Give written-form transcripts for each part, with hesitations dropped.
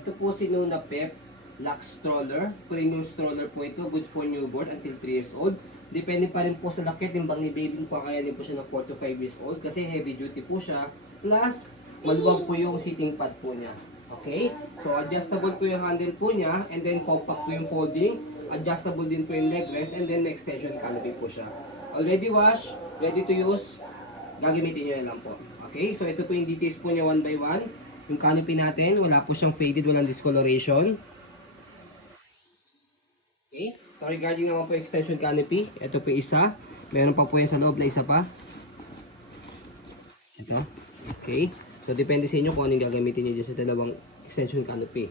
ito po si Nuna Pep Lux Stroller. Premium stroller po ito. Good for newborn until 3 years old. Depende pa rin po sa laki. Timbang ni baby kung kakayanin po siya ng 4 to 5 years old. Kasi heavy duty po siya. Plus, maluwag po yung seating pad po niya. Okay? So, adjustable po yung handle po niya. And then, compact po yung folding. Adjustable din po yung leg rest. And then, may extension canopy po siya. Already washed. Ready to use. Gagamitin nyo lang po. Okay? So, ito po yung details po niya one by one. Yung canopy natin, wala po siyang faded, walang discoloration. Okay? So regarding naman po extension canopy, ito po isa. Meron pa po yan sa loob na isa pa. Ito. Okay? So depende sa inyo kung anong gagamitin nyo dyan sa dalawang extension canopy.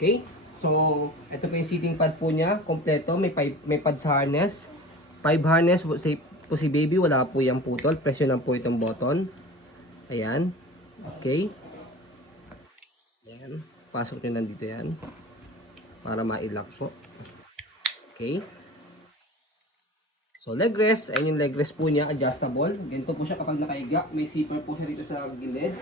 Okay? So, ito po yung seating pad po niya. Kompleto. May pad sa harness. 5 harness po si baby. Wala po yung putol. Presyo lang po itong button. Ayan. Okay. Ayan. Pasok nyo lang dito yan. Para ma-lock po. Okay. So, leg rest. Ayan yung leg rest po niya. Adjustable. Ganito po siya kapag nakahiga. May zipper po siya dito sa gilid.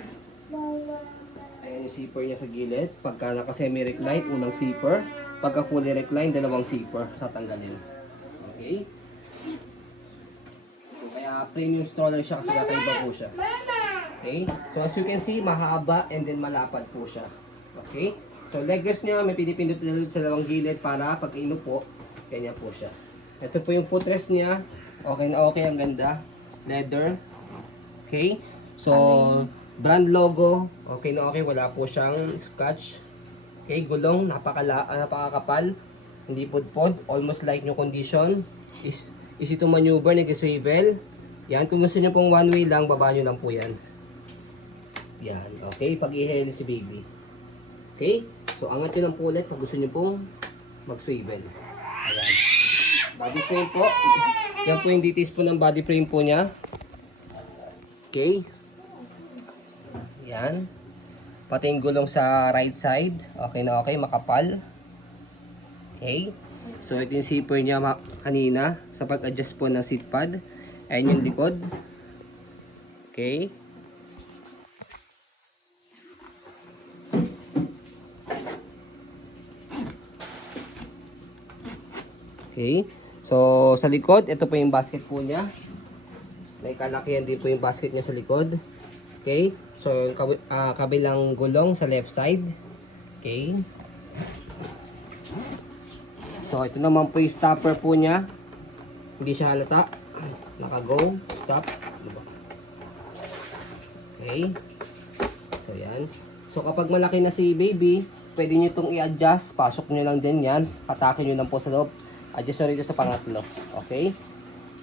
Ayan yung zipper niya sa gilid. Pagka naka-semi-recline, unang zipper. Pagka fully recline, dalawang zipper. Tatanggalin. Okay. So, kaya premium stroller siya kasi kakaiba po siya. Okay. So, as you can see, mahaba and then malapad po siya. Okay. So, leg rest niya, may pinipindot sa dalawang gilid para pag inupo, ganyan po siya. Ito po yung footrest niya. Okay na okay, ang ganda. Leather. Okay. So, brand logo. Okay na okay, wala po siyang scratch. Okay, gulong, napakakapal. Hindi pudpod. Almost like new condition. Easy to maneuver, nag-swivel. Yan, kung gusto nyo pong one way lang, baba nyo lang po yan. Yan, okay. Pag-i-hail si baby. Okay. So, angat nyo lang po ulit pag gusto nyo pong mag-swivel. Ayan. Body frame po. Yan po yung details po ng body frame po niya. Okay. Yan. Pati yung gulong sa right side. Okay na okay. Makapal. Okay. So, ito yung zipper niya kanina sa pag-adjust po ng seat pad. Ayan yung likod. Okay. Okay. So, sa likod, ito po yung basket po niya. May kalakihan din po yung basket niya sa likod. Okay. So, kabilang gulong sa left side. Okay. So, ito naman po yung stopper po niya. Hindi siya halata. Naka-go. Stop. Okay. So, yan. So, kapag malaki na si baby, pwede nyo itong i-adjust. Pasok nyo lang din yan. Patakin nyo lang po sa loob. Adjust nyo rito sa pangatlo. Okay.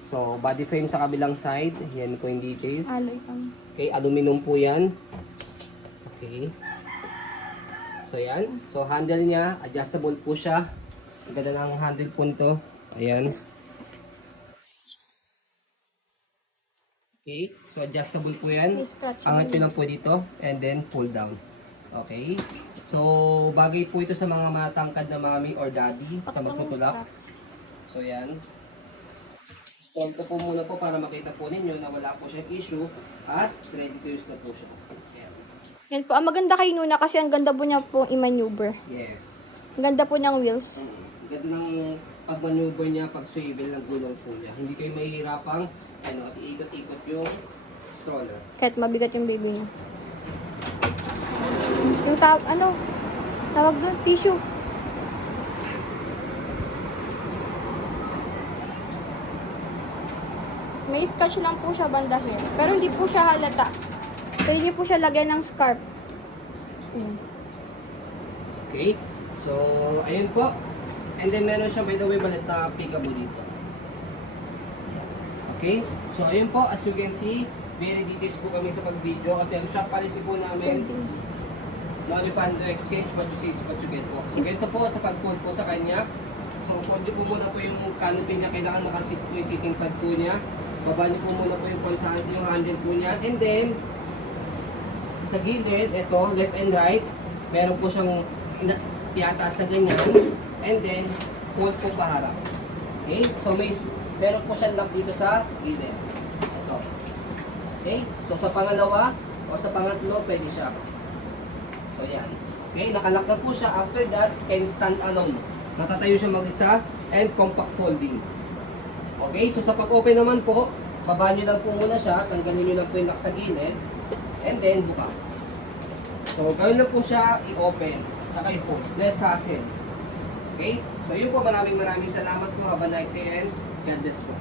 So, body frame sa kabilang side. Yan po yung details. Okay, aluminum po yan. Okay. So, yan. So, handle niya, adjustable po siya. Ang ganda ng handle po nito. Ayan. Okay. So, adjustable po yan. Angat nyo lang po dito. And then, pull down. Okay. So, bagay po ito sa mga matangkad na mami or daddy na magtutulak. So, yan. Install ko po muna po para makita po ninyo na wala po siyang issue at ready to use na po siya. Yan. Yan po. Ang maganda kay Nuna kasi ang ganda po niya po i-maneuver. Yes. Ang ganda po niyang wheels. Ang ganda ng pag-maneuver niya, pag-swivel ng gulong po niya. Hindi kayo mahihirapang iikot-ikot yung stroller. Kahit mabigat yung baby niya. Yung tawag doon, tissue. May scratch lang po siya banda here. Pero hindi po siya halata. Pwede niyo po siya lagyan ng scarf. Ayan. Okay. So, ayun po. And then meron siya by the way balit na pickable dito. Okay. So, ayun po. As you can see, very details po kami sa pag-video kasi ang shop policy po namin, no refund, no exchange, what you see is what you get po. So, ganito po sa pag-code po sa kanya. So, code nyo po muna po yung canopy niya. Kailangan nakasit po yung seating pad po niya. Baba niyo po muna po yung yung handle po niya. And then, sa gilid, ito, left and right, meron po siyang piatas na ganyan. And then, fold po paharap. Okay? So, meron po siyang lock dito sa gilid. So, okay? So, sa pangalawa, o sa pangatlo, pwede siya. So, yan. Okay, nakalock na po siya. After that, can stand alone. Natatayo siya mag-isa and compact folding. Okay, so sa pag-open naman po, baba nyo lang po muna siya, tanggalin nyo lang po yung lock sa gilid, and then buka. So, gawin lang po siya i-open, saka i-fold. Less hassle. Okay, so yun po, maraming salamat po. Have a nice day and God bless po.